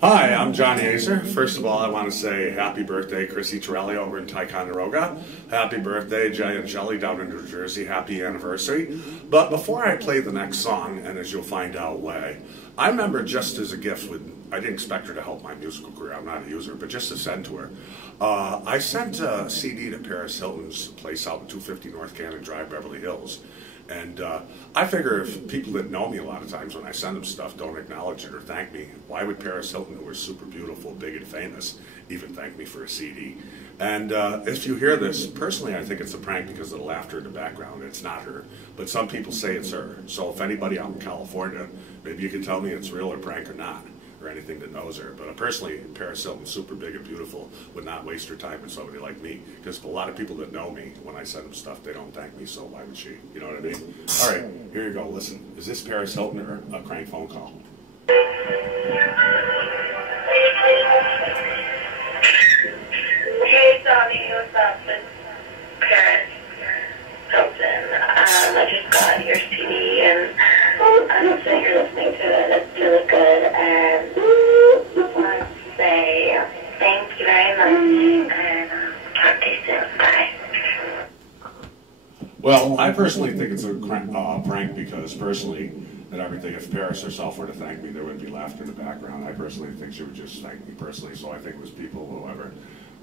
Hi, I'm Johnny Azer. First of all, I want to say happy birthday, Chrissy Torelli over in Ticonderoga. Happy birthday, Jay and Shelley down in New Jersey. Happy anniversary. But before I play the next song, and as you'll find out why, I remember just as a gift, I didn't expect her to help my musical career. I'm not a user, but just to send to her. I sent a CD to Paris Hilton's place out in 250 North Cannon Drive, Beverly Hills. And I figure if people that know me a lot of times when I send them stuff don't acknowledge it or thank me, why would Paris Hilton, who was super beautiful, big and famous, even thank me for a CD? And if you hear this, personally I think it's a prank because of the laughter in the background. It's not her, but some people say it's her. So if anybody out in California, maybe you can tell me it's real or prank or not, or anything that knows her. But personally, Paris Hilton, super big and beautiful, would not waste her time with somebody like me. Because a lot of people that know me, when I send them stuff, they don't thank me, so why would she? You know what I mean? All right, here you go, listen. Is this Paris Hilton or a crank phone call? Hey, Sonny, what's up? It's Paris Hilton. I just got your CD, and I'm sure you're listening to it. It's really good, and I just want to say thank you very much, and talk to you soon. Bye. Well, I personally think it's a prank because personally, and everything, if Paris herself were to thank me, there would be laughter in the background. I personally think she would just thank me personally, so I think it was people, whoever,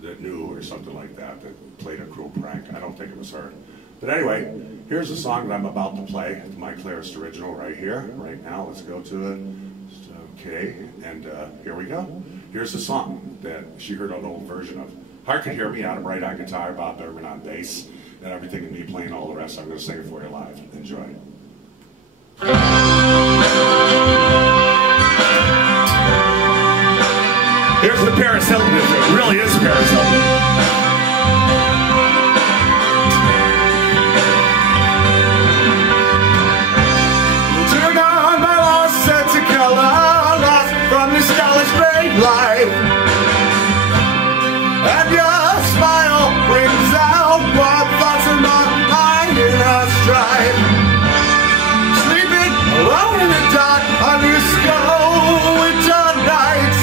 that knew or something like that, that played a cruel prank. I don't think it was her. But anyway, here's the song that I'm about to play, my clearest original right here, right now. Let's go to it. Okay, and here we go. Here's the song that she heard an old version of. Hard could hear me, Adam Wright on guitar, Bob Berman on bass, and everything, and me playing all the rest. I'm going to sing it for you live. Enjoy. Here's the Paris Hilton. It really is Paris Hilton. Turn on my lost sense of color, lost from this college grade life. And your smile brings out what thoughts in my mind in a strife. Sleeping alone in the dark under snow winter nights.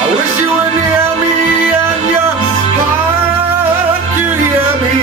I wish you would hear me and your heart could hear me.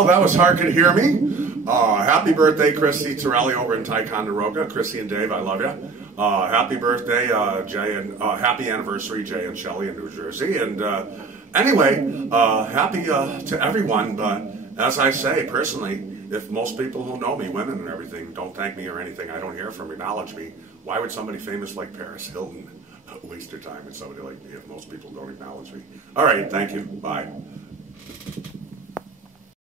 Well, that was Hard to Hear Me. Happy birthday, Christy Torelli over in Ticonderoga. Chrissy and Dave, I love you. Happy birthday, Jay, and happy anniversary, Jay and Shelley in New Jersey. And anyway, happy to everyone. But as I say, personally, if most people who know me, women and everything, don't thank me or anything, I don't hear from, acknowledge me, why would somebody famous like Paris Hilton waste their time with somebody like me if most people don't acknowledge me? All right, thank you. Bye.